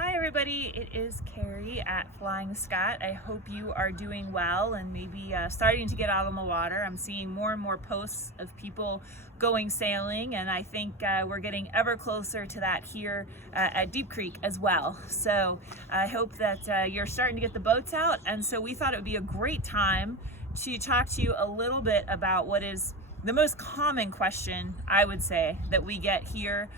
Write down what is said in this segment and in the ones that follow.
Hi everybody, it is Carrie at Flying Scot. I hope you are doing well and maybe starting to get out on the water. I'm seeing more and more posts of people going sailing, and I think we're getting ever closer to that here at Deep Creek as well. So I hope that you're starting to get the boats out, and so we thought it would be a great time to talk to you a little bit about what is the most common question, I would say, that we get here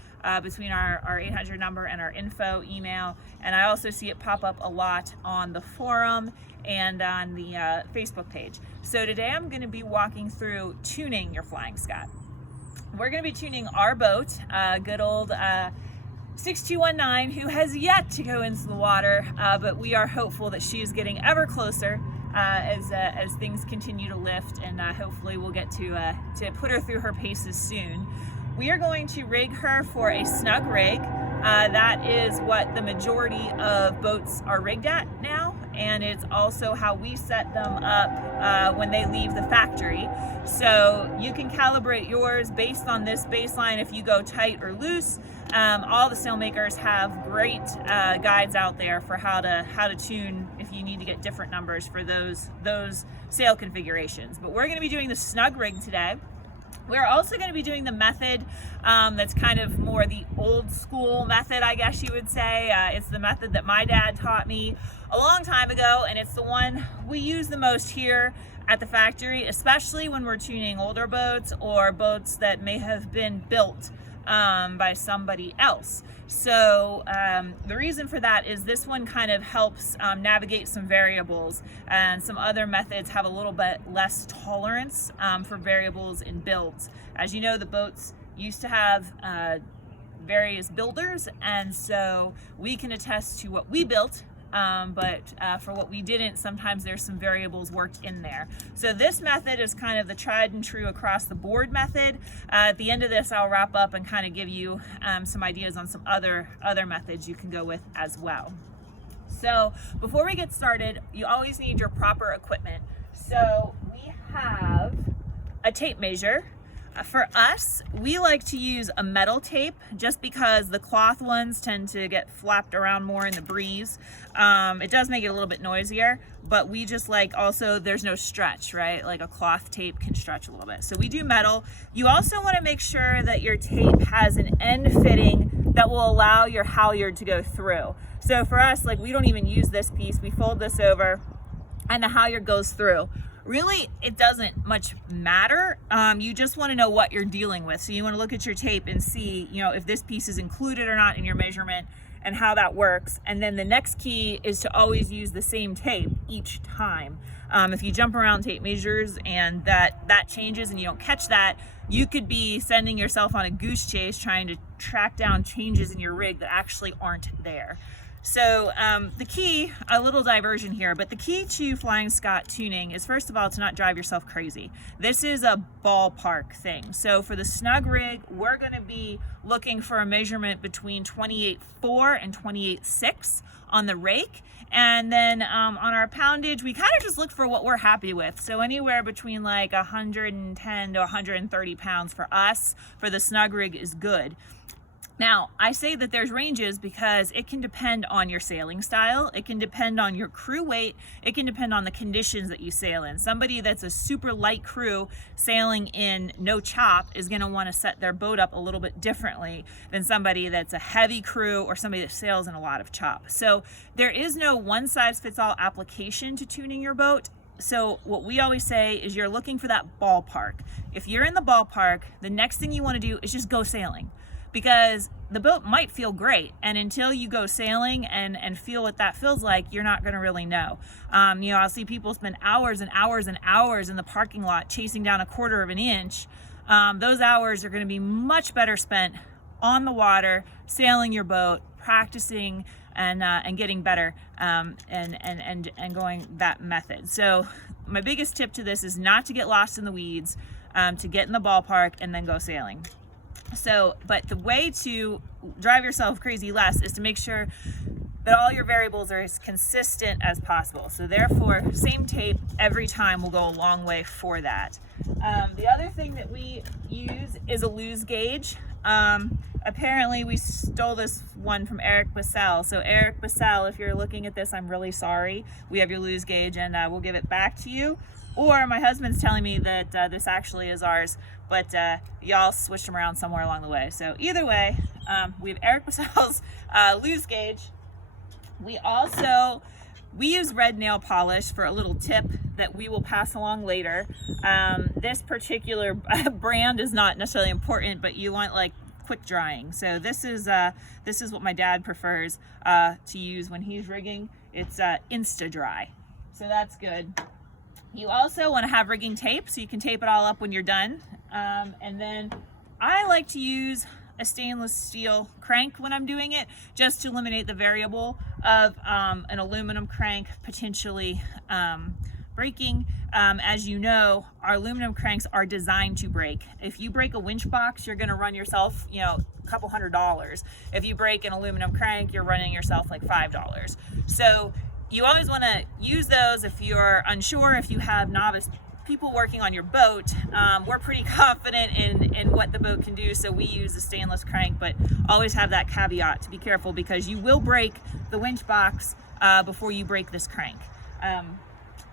between our 800 number and our info email. And I also see it pop up a lot on the forum and on the Facebook page. So today I'm going to be walking through tuning your Flying Scot. We're going to be tuning our boat, good old 6219, who has yet to go into the water, but we are hopeful that she is getting ever closer as things continue to lift, and hopefully we'll get to put her through her paces soon. We are going to rig her for a snug rig. That is what the majority of boats are rigged at now, and it's also how we set them up when they leave the factory. So you can calibrate yours based on this baseline if you go tight or loose. All the sailmakers have great guides out there for how to tune if you need to get different numbers for those sail configurations. But we're going to be doing the snug rig today. We're also going to be doing the method that's kind of more the old school method, I guess you would say. It's the method that my dad taught me a long time ago, and it's the one we use the most here at the factory, especially when we're tuning older boats or boats that may have been built by somebody else. So the reason for that is this one kind of helps navigate some variables, and some other methods have a little bit less tolerance for variables in builds. As you know, the boats used to have various builders, and so we can attest to what we built, but for what we didn't, sometimes there's some variables worked in there. So this method is kind of the tried and true across the board method. At the end of this, I'll wrap up and kind of give you some ideas on some other methods you can go with as well. So before we get started, you always need your proper equipment. So we have a tape measure. For us, we like to use a metal tape just because the cloth ones tend to get flapped around more in the breeze. It does make it a little bit noisier, but we just like, also there's no stretch, right? Like a cloth tape can stretch a little bit. So we do metal. You also want to make sure that your tape has an end fitting that will allow your halyard to go through. So for us, like, we don't even use this piece. We fold this over and the halyard goes through. Really, it doesn't much matter. You just want to know what you're dealing with. So you want to look at your tape and see, if this piece is included or not in your measurement and how that works. And then the next key is to always use the same tape each time. If you jump around tape measures and that changes and you don't catch that, you could be sending yourself on a goose chase trying to track down changes in your rig that actually aren't there. So the key, a little diversion here, but the key to Flying Scot tuning is, first of all, to not drive yourself crazy. This is a ballpark thing. So for the snug rig, we're going to be looking for a measurement between 28.4 and 28.6 on the rake. And then on our poundage, we kind of just look for what we're happy with. So anywhere between like 110 to 130 pounds for us for the snug rig is good. Now, I say that there's ranges because it can depend on your sailing style, it can depend on your crew weight, it can depend on the conditions that you sail in. Somebody that's a super light crew sailing in no chop is going to want to set their boat up a little bit differently than somebody that's a heavy crew or somebody that sails in a lot of chop. So there is no one-size-fits-all application to tuning your boat. So what we always say is you're looking for that ballpark. If you're in the ballpark, the next thing you want to do is just go sailing. Because the boat might feel great, and until you go sailing and feel what that feels like, you're not going to really know. I'll see people spend hours and hours and hours in the parking lot chasing down a quarter of an inch. Those hours are going to be much better spent on the water, sailing your boat, practicing and getting better and going that method. So my biggest tip to this is not to get lost in the weeds, to get in the ballpark and then go sailing. So, but the way to drive yourself crazy less is to make sure that all your variables are as consistent as possible. So therefore, same tape every time will go a long way for that. The other thing that we use is a lose gauge. Apparently we stole this one from Eric Bassell. So Eric Bassell, if you're looking at this, I'm really sorry. We have your luge gauge and we'll give it back to you. Or my husband's telling me that this actually is ours, but y'all switched them around somewhere along the way. So either way, we have Eric Bassell's luge gauge. We use red nail polish for a little tip that we will pass along later. This particular brand is not necessarily important, but you want like quick drying. So this is what my dad prefers to use when he's rigging. It's Insta Dry, so that's good. You also want to have rigging tape, so you can tape it all up when you're done. And then I like to use a stainless steel crank when I'm doing it, just to eliminate the variable of an aluminum crank potentially breaking. As you know, our aluminum cranks are designed to break. If you break a winch box, you're gonna run yourself, a couple $100. If you break an aluminum crank, you're running yourself like $5. So you always wanna use those if you're unsure, if you have novice people working on your boat. We're pretty confident in what the boat can do, so we use a stainless crank, but always have that caveat to be careful, because you will break the winch box before you break this crank.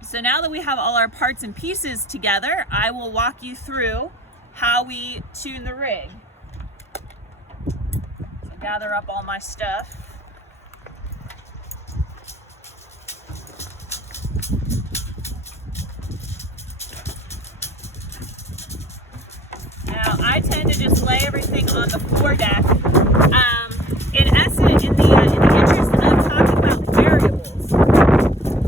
So now that we have all our parts and pieces together, I will walk you through how we tune the rig. So gather up all my stuff. Now, I tend to just lay everything on the foredeck. In essence, in the interest of talking about variables.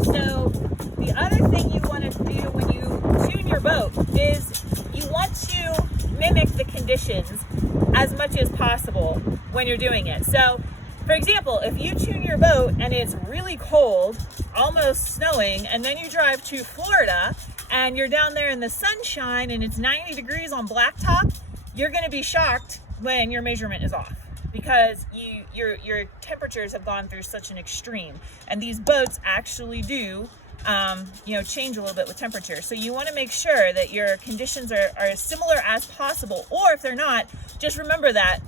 So, the other thing you want to do when you tune your boat is you want to mimic the conditions as much as possible when you're doing it. So, for example, if you tune your boat and it's really cold, almost snowing, and then you drive to Florida and you're down there in the sunshine and it's 90 degrees on blacktop, you're going to be shocked when your measurement is off, because your temperatures have gone through such an extreme. And these boats actually do change a little bit with temperature. So you want to make sure that your conditions are as similar as possible, or if they're not, just remember that,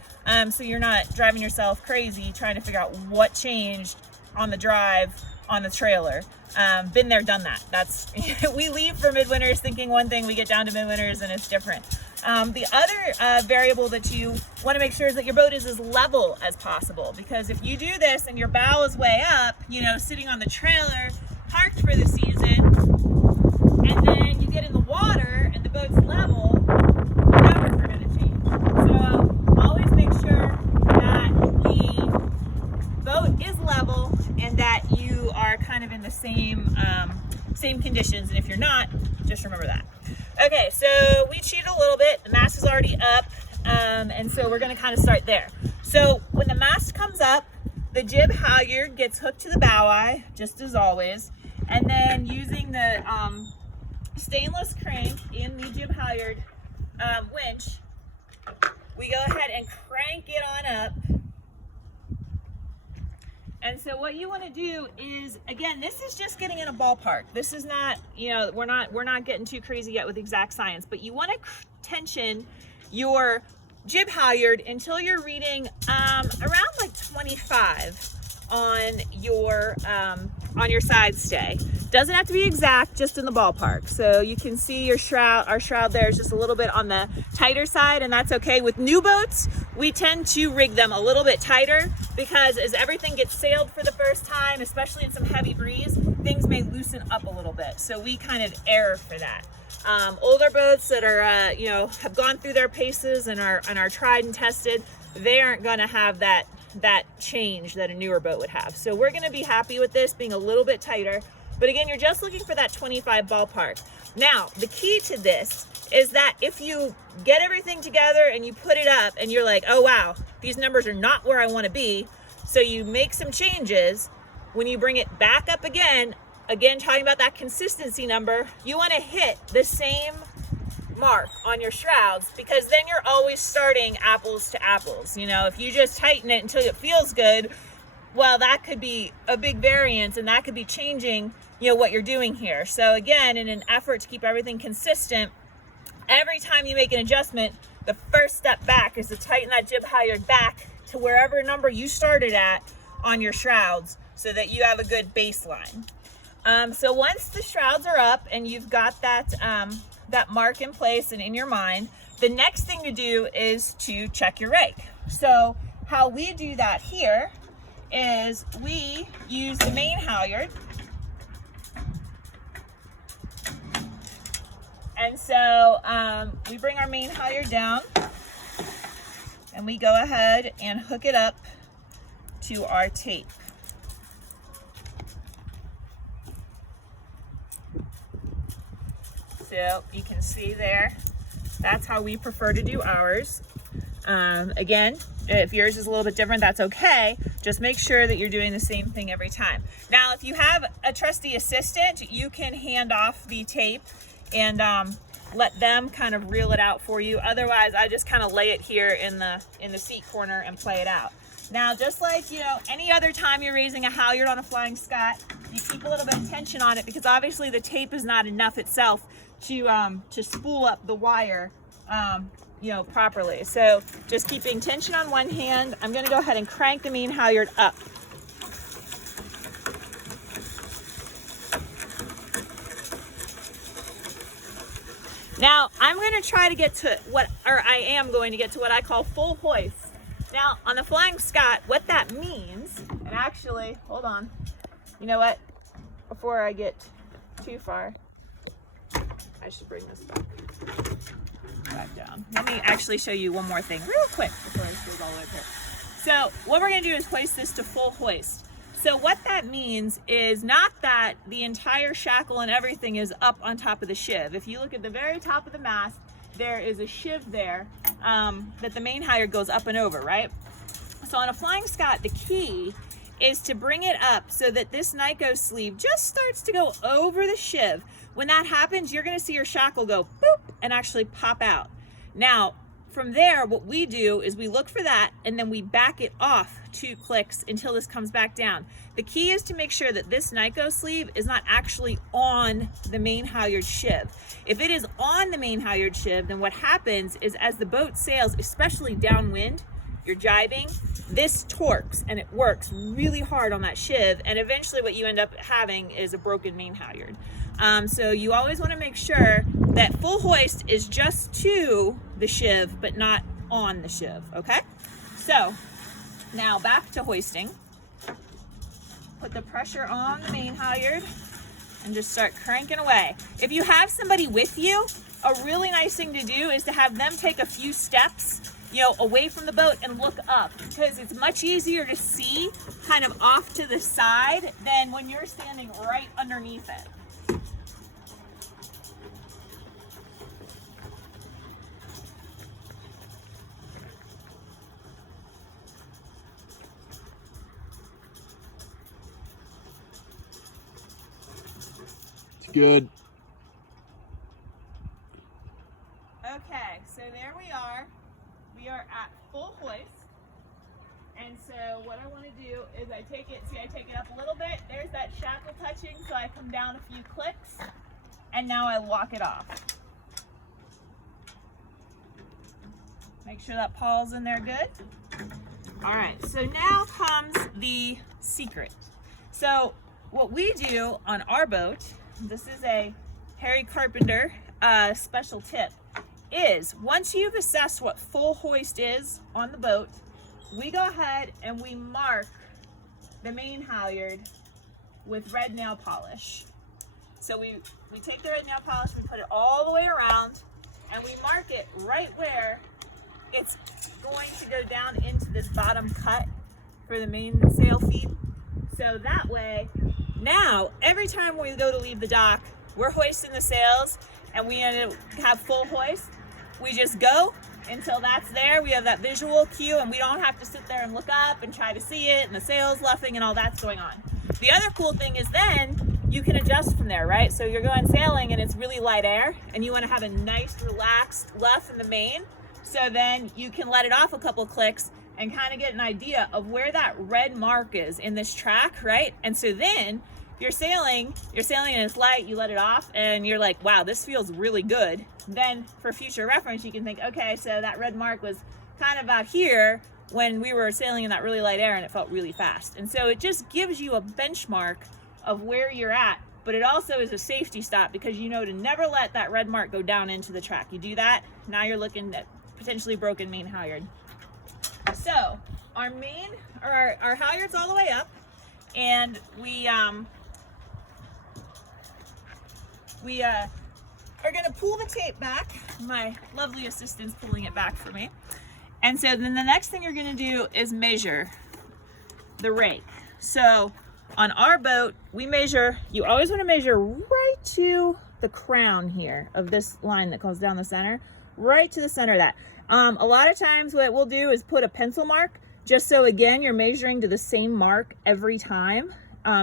so you're not driving yourself crazy trying to figure out what changed on the drive on the trailer. Been there, done that. That's we leave for midwinters thinking one thing, we get down to midwinters and it's different. The other variable that you want to make sure is that your boat is as level as possible, because if you do this and your bow is way up, sitting on the trailer, parked for the season, and then you get in the water and the boat's level, numbers are going to change. So always make sure that the boat is level and that you are kind of in the same conditions. And if you're not, just remember that. Okay, so we cheated a little bit. The mast is already up, and so we're going to kind of start there. So when the mast comes up, the jib halyard gets hooked to the bow eye, just as always, and then using the stainless crank in the jib halyard winch, we go ahead and crank it on up. And so what you want to do is, again, this is just getting in a ballpark. This is not, we're not getting too crazy yet with exact science, but you want to tension your jib halyard until you're reading around like 25 on your side stay. Doesn't have to be exact, just in the ballpark. So you can see your shroud, our shroud there is just a little bit on the tighter side, and that's okay. With new boats, we tend to rig them a little bit tighter, because as everything gets sailed for the first time, especially in some heavy breeze, things may loosen up a little bit. So we kind of err for that. Older boats that are, have gone through their paces and are tried and tested, they aren't gonna have that change that a newer boat would have. So we're gonna be happy with this being a little bit tighter. But again, you're just looking for that 25 ballpark. Now, the key to this is that if you get everything together and you put it up and you're like, oh wow, these numbers are not where I want to be, so you make some changes, when you bring it back up again talking about that consistency number, you want to hit the same mark on your shrouds, because then you're always starting apples to apples. If you just tighten it until it feels good, well, that could be a big variance, and that could be changing what you're doing here. So again, in an effort to keep everything consistent, every time you make an adjustment, the first step back is to tighten that jib halyard back to wherever number you started at on your shrouds so that you have a good baseline. So once the shrouds are up and you've got that, that mark in place and in your mind, the next thing to do is to check your rake. So how we do that here is we use the main halyard. And so we bring our main halyard down and we go ahead and hook it up to our tape. So you can see there, that's how we prefer to do ours. Again, if yours is a little bit different, that's okay. Just make sure that you're doing the same thing every time. Now, if you have a trusty assistant, you can hand off the tape and let them kind of reel it out for you. Otherwise, I just kind of lay it here in the seat corner and play it out. Now, just like, you know, any other time you're raising a halyard on a Flying Scot, you keep a little bit of tension on it because obviously the tape is not enough itself to spool up the wire, you know, properly. So just keeping tension on one hand, I'm going to go ahead and crank the main halyard up. Now I'm going to try to get to I am going to get to what I call full hoist. Now on the Flying Scot, what that means, and actually, hold on, you know what, before I get too far, I should bring this back down. Let me actually show you one more thing real quick before I go all the way up here. So what we're going to do is hoist this to full hoist. So what that means is not that the entire shackle and everything is up on top of the shiv. If you look at the very top of the mast, there is a shiv there that the main halyard goes up and over, right? So on a Flying Scot, the key is to bring it up so that this NICO sleeve just starts to go over the shiv. When that happens, you're going to see your shackle go boop and actually pop out. Now, from there, what we do is we look for that and then we back it off 2 clicks until this comes back down. The key is to make sure that this NICO sleeve is not actually on the main halyard shiv. If it is on the main halyard shiv, then what happens is as the boat sails, especially downwind, you're jibing, this torques and it works really hard on that shiv, and eventually what you end up having is a broken main halyard. So you always want to make sure that full hoist is just to the shiv, but not on the shiv, okay? So now back to hoisting. Put the pressure on the main halyard and just start cranking away. If you have somebody with you, a really nice thing to do is to have them take a few steps, you know, away from the boat and look up, because it's much easier to see kind of off to the side than when you're standing right underneath it. Good. Okay, so there we are. We are at full hoist. And so what I want to do is I take it up a little bit. There's that shackle touching, so I come down a few clicks, and now I lock it off. Make sure that paw's in there good. All right, so now comes the secret. So what we do on our boat, this is a Harry Carpenter special tip, is once you've assessed what full hoist is on the boat, we go ahead and we mark the main halyard with red nail polish. So we take the red nail polish, we put it all the way around, and we mark it right where it's going to go down into this bottom cut for the main sail feed. So that way, now, every time we go to leave the dock, we're hoisting the sails and we have full hoist. We just go until that's there. We have that visual cue and we don't have to sit there and look up and try to see it and the sails luffing and all that's going on. The other cool thing is then you can adjust from there, right? So you're going sailing and it's really light air and you want to have a nice relaxed luff in the main. So then you can let it off a couple clicks and kind of get an idea of where that red mark is in this track, right? And so then you're sailing and it's light, you let it off and you're like, wow, this feels really good. Then for future reference, you can think, okay, so that red mark was kind of out here when we were sailing in that really light air and it felt really fast. And so it just gives you a benchmark of where you're at, but it also is a safety stop because you know to never let that red mark go down into the track. You do that, now you're looking at potentially broken main halyard. So our halyard's all the way up, and we are gonna pull the tape back. My lovely assistant's pulling it back for me. And so then the next thing you're gonna do is measure the rake. So on our boat, we measure, you always wanna measure right to the crown here of this line that goes down the center, right to the center of that. A lot of times what we'll do is put a pencil mark, just so again, you're measuring to the same mark every time,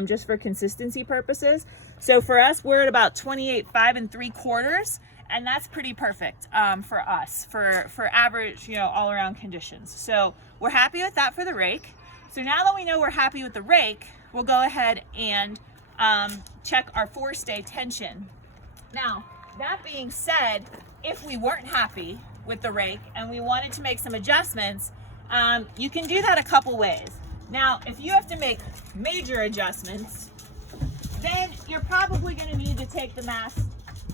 just for consistency purposes. So for us, we're at about 28, 5 3/4, and that's pretty perfect for us, for average, all around conditions. So we're happy with that for the rake. So now that we know we're happy with the rake, we'll go ahead and check our forestay tension. Now, that being said, if we weren't happy with the rake and we wanted to make some adjustments, you can do that a couple ways. Now, if you have to make major adjustments, then you're probably going to need to take the mast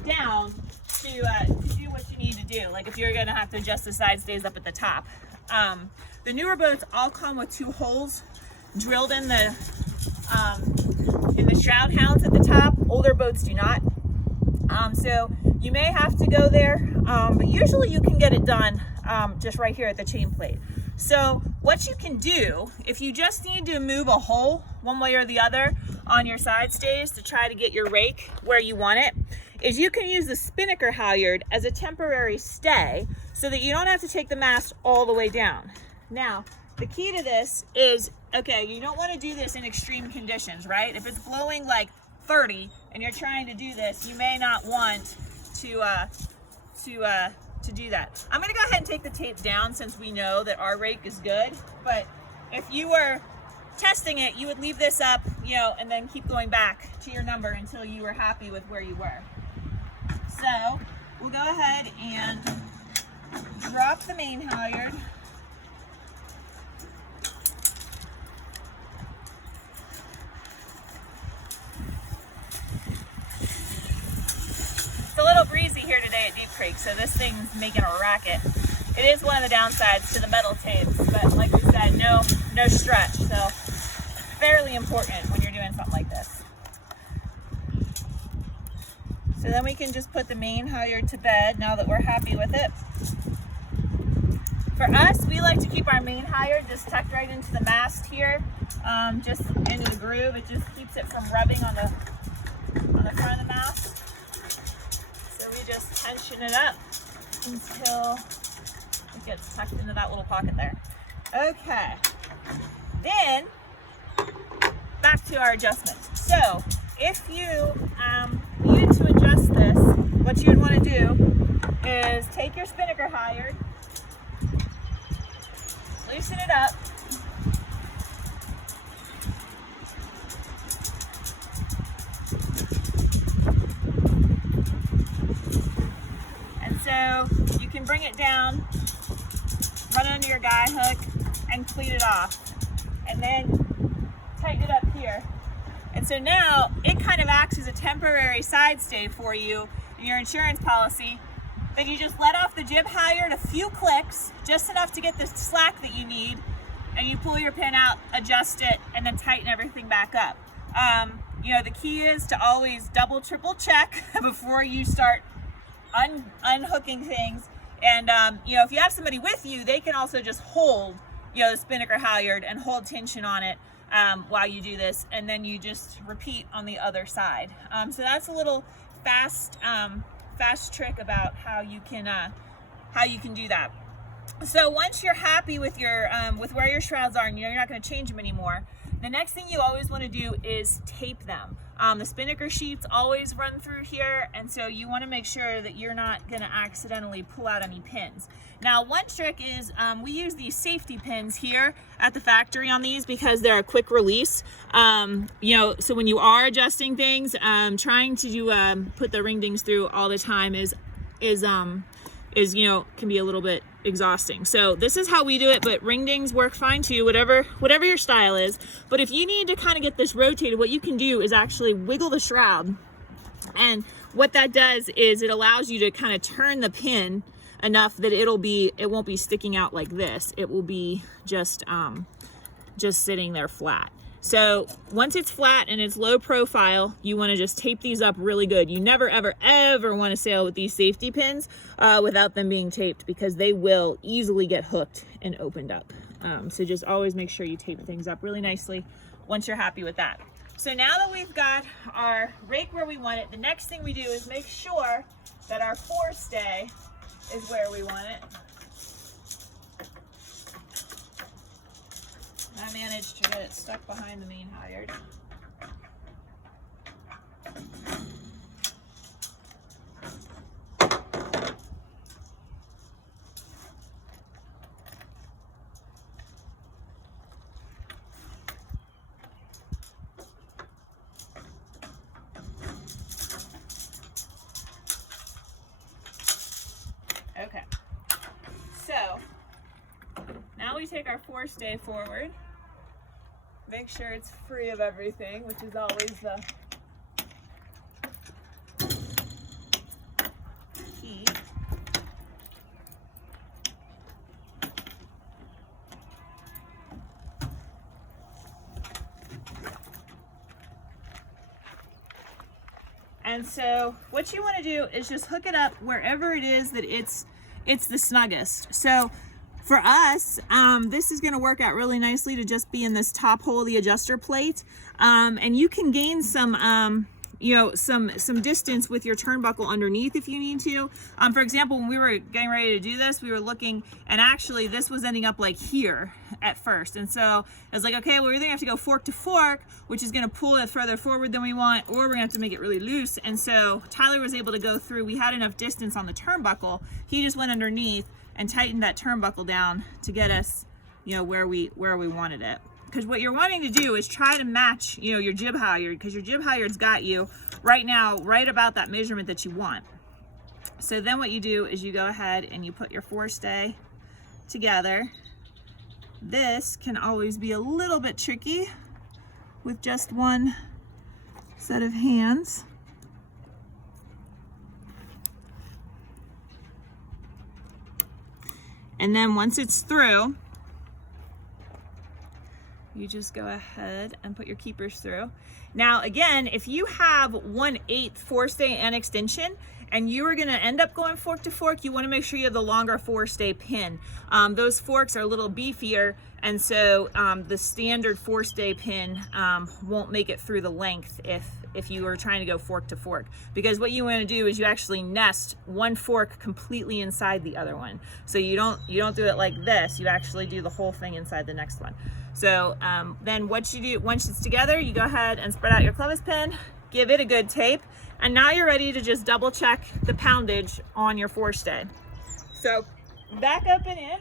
down to do what you need to do. Like if you're going to have to adjust the side stays up at the top. The newer boats all come with 2 holes drilled in the shroud hounds at the top. Older boats do not. So you may have to go there, but usually you can get it done just right here at the chain plate. So what you can do, if you just need to move a hole one way or the other on your side stays to try to get your rake where you want it, is you can use the spinnaker halyard as a temporary stay so that you don't have to take the mast all the way down. Now, the key to this is, okay, you don't want to do this in extreme conditions, right? If it's blowing like 30 and you're trying to do this, you may not want to do that. I'm gonna go ahead and take the tape down since we know that our rake is good, but if you were testing it, you would leave this up, and then keep going back to your number until you were happy with where you were. So we'll go ahead and drop the main halyard. It's a little breezy here today at Deep Creek, so this thing's making a racket. It is one of the downsides to the metal tapes, but like we said, no stretch, so fairly important when you're doing something like this. So then we can just put the main halyard to bed now that we're happy with it. For us, we like to keep our main halyard just tucked right into the mast here, just into the groove. It just keeps it from rubbing on the front of the mast. So we just tension it up until it gets tucked into that little pocket there. Okay, then back to our adjustments. So if you needed to adjust this, what you'd want to do is take your spinnaker halyard, loosen it up, and so you can bring it down, run under your guy hook, and cleat it off, and then tighten it up here. And so now it kind of acts as a temporary side stay for you in your insurance policy. Then you just let off the jib halyard a few clicks, just enough to get the slack that you need, and you pull your pin out, adjust it, and then tighten everything back up. The key is to always double, triple check before you start unhooking things. And if you have somebody with you, they can also just hold the spinnaker halyard and hold tension on it while you do this, and then you just repeat on the other side. So that's a little fast trick about how you can do that. So once you're happy with your with where your shrouds are and you're not going to change them anymore, the next thing you always want to do is tape them. The spinnaker sheets always run through here, and so you want to make sure that you're not going to accidentally pull out any pins. Now, one trick is we use these safety pins here at the factory on these because they're a quick release. You know, so when you are adjusting things, trying to do put the ring dings through all the time is you know, can be a little bit exhausting. So this is how we do it, but ring dings work fine too, whatever your style is. But if you need to kind of get this rotated, what you can do is actually wiggle the shroud. And what that does is it allows you to kind of turn the pin enough that it won't be sticking out like this. It will be just sitting there flat. So once it's flat and it's low profile, you want to just tape these up really good. You never, ever, ever want to sail with these safety pins without them being taped, because they will easily get hooked and opened up. So just always make sure you tape things up really nicely once you're happy with that. So now that we've got our rake where we want it, the next thing we do is make sure that our forestay is where we want it. I managed to get it stuck behind the main halyard. Okay, so now we take our forestay forward. Make sure it's free of everything, which is always the key. And so what you want to do is just hook it up wherever it is that it's the snuggest. So for us, this is going to work out really nicely to just be in this top hole of the adjuster plate. And you can gain some, you know, some distance with your turnbuckle underneath if you need to. For example, when we were getting ready to do this, we were looking, and actually this was ending up like here at first. And so I was like, okay, well, we're either gonna have to go fork to fork, which is gonna pull it further forward than we want, or we're gonna have to make it really loose. And so Tyler was able to go through, we had enough distance on the turnbuckle. He just went underneath and tighten that turnbuckle down to get us, you know, where we wanted it. Because what you're wanting to do is try to match, you know, your jib halyard, because your jib halyard's got you right now right about that measurement that you want. So then what you do is you go ahead and you put your forestay together. This can always be a little bit tricky with just one set of hands. And then once it's through, you just go ahead and put your keepers through. Now, again, if you have 1/8 forestay and extension, and you are gonna end up going fork to fork, you wanna make sure you have the longer forestay pin. Those forks are a little beefier, and so the standard forestay pin won't make it through the length if you are trying to go fork to fork. Because what you wanna do is you actually nest one fork completely inside the other one. So you don't do it like this, you actually do the whole thing inside the next one. So then what you do, once it's together, you go ahead and spread out your clevis pin, give it a good tape, and now you're ready to just double check the poundage on your forestay. So back up and in.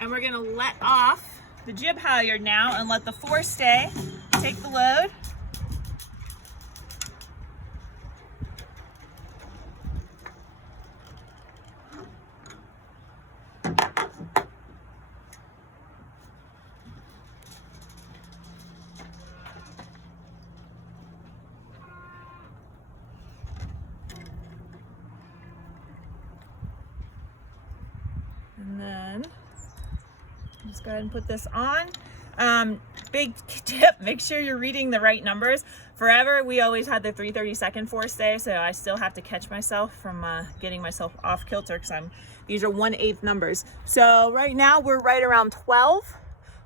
And we're gonna let off the jib halyard now and let the forestay take the load. And then just go ahead and put this on. Big tip, make sure you're reading the right numbers. Forever, we always had the 3/32 forestay, so I still have to catch myself from getting myself off kilter, because these are 1/8 numbers. So right now we're right around 12,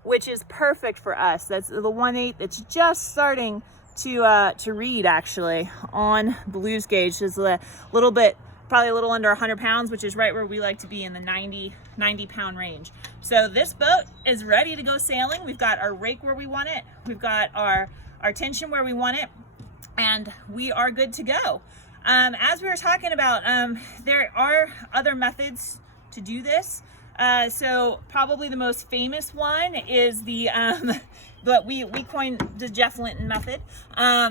which is perfect for us. That's the 1/8 that's just starting to read actually on the loose gauge. Is a little bit, probably a little under 100 pounds, which is right where we like to be, in the 90 pound range. So this boat is ready to go sailing. We've got our rake where we want it. We've got our tension where we want it, and we are good to go. As we were talking about, there are other methods to do this. So probably the most famous one is the but we coined the Jeff Linton method.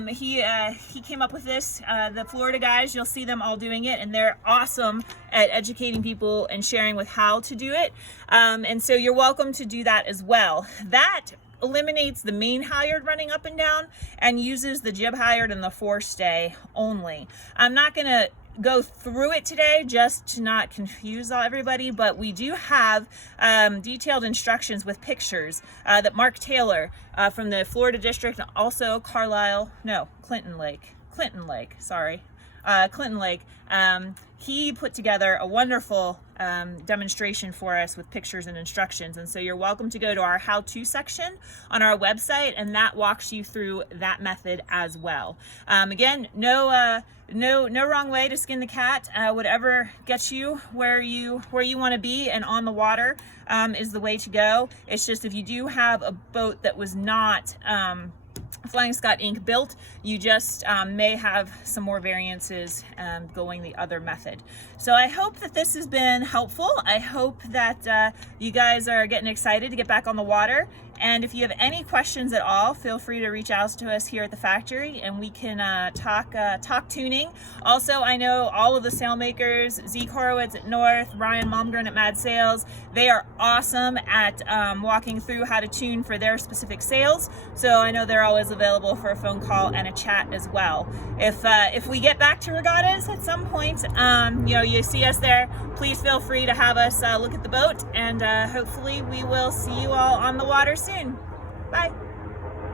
He came up with this. The Florida guys, you'll see them all doing it, and they're awesome at educating people and sharing with how to do it. And so you're welcome to do that as well. That eliminates the main halyard running up and down and uses the jib halyard and the forestay only. I'm not going to go through it today just to not confuse everybody, but we do have detailed instructions with pictures that Mark Taylor from the Florida district, and also Clinton Lake, he put together a wonderful demonstration for us with pictures and instructions. And so you're welcome to go to our how-to section on our website, and that walks you through that method as well. Again, no wrong way to skin the cat. Whatever gets you where you want to be and on the water is the way to go. It's just, if you do have a boat that was not Flying Scot Inc. built, you just may have some more variances going the other method. So I hope that this has been helpful. I hope that you guys are getting excited to get back on the water. And if you have any questions at all, feel free to reach out to us here at the factory, and we can talk tuning. Also, I know all of the sailmakers, Zeke Horowitz at North, Ryan Malmgren at Mad Sails, they are awesome at walking through how to tune for their specific sails. So I know they're always available for a phone call and a chat as well. If we get back to regattas at some point, you see us there, please feel free to have us look at the boat, and hopefully we will see you all on the water soon. Bye.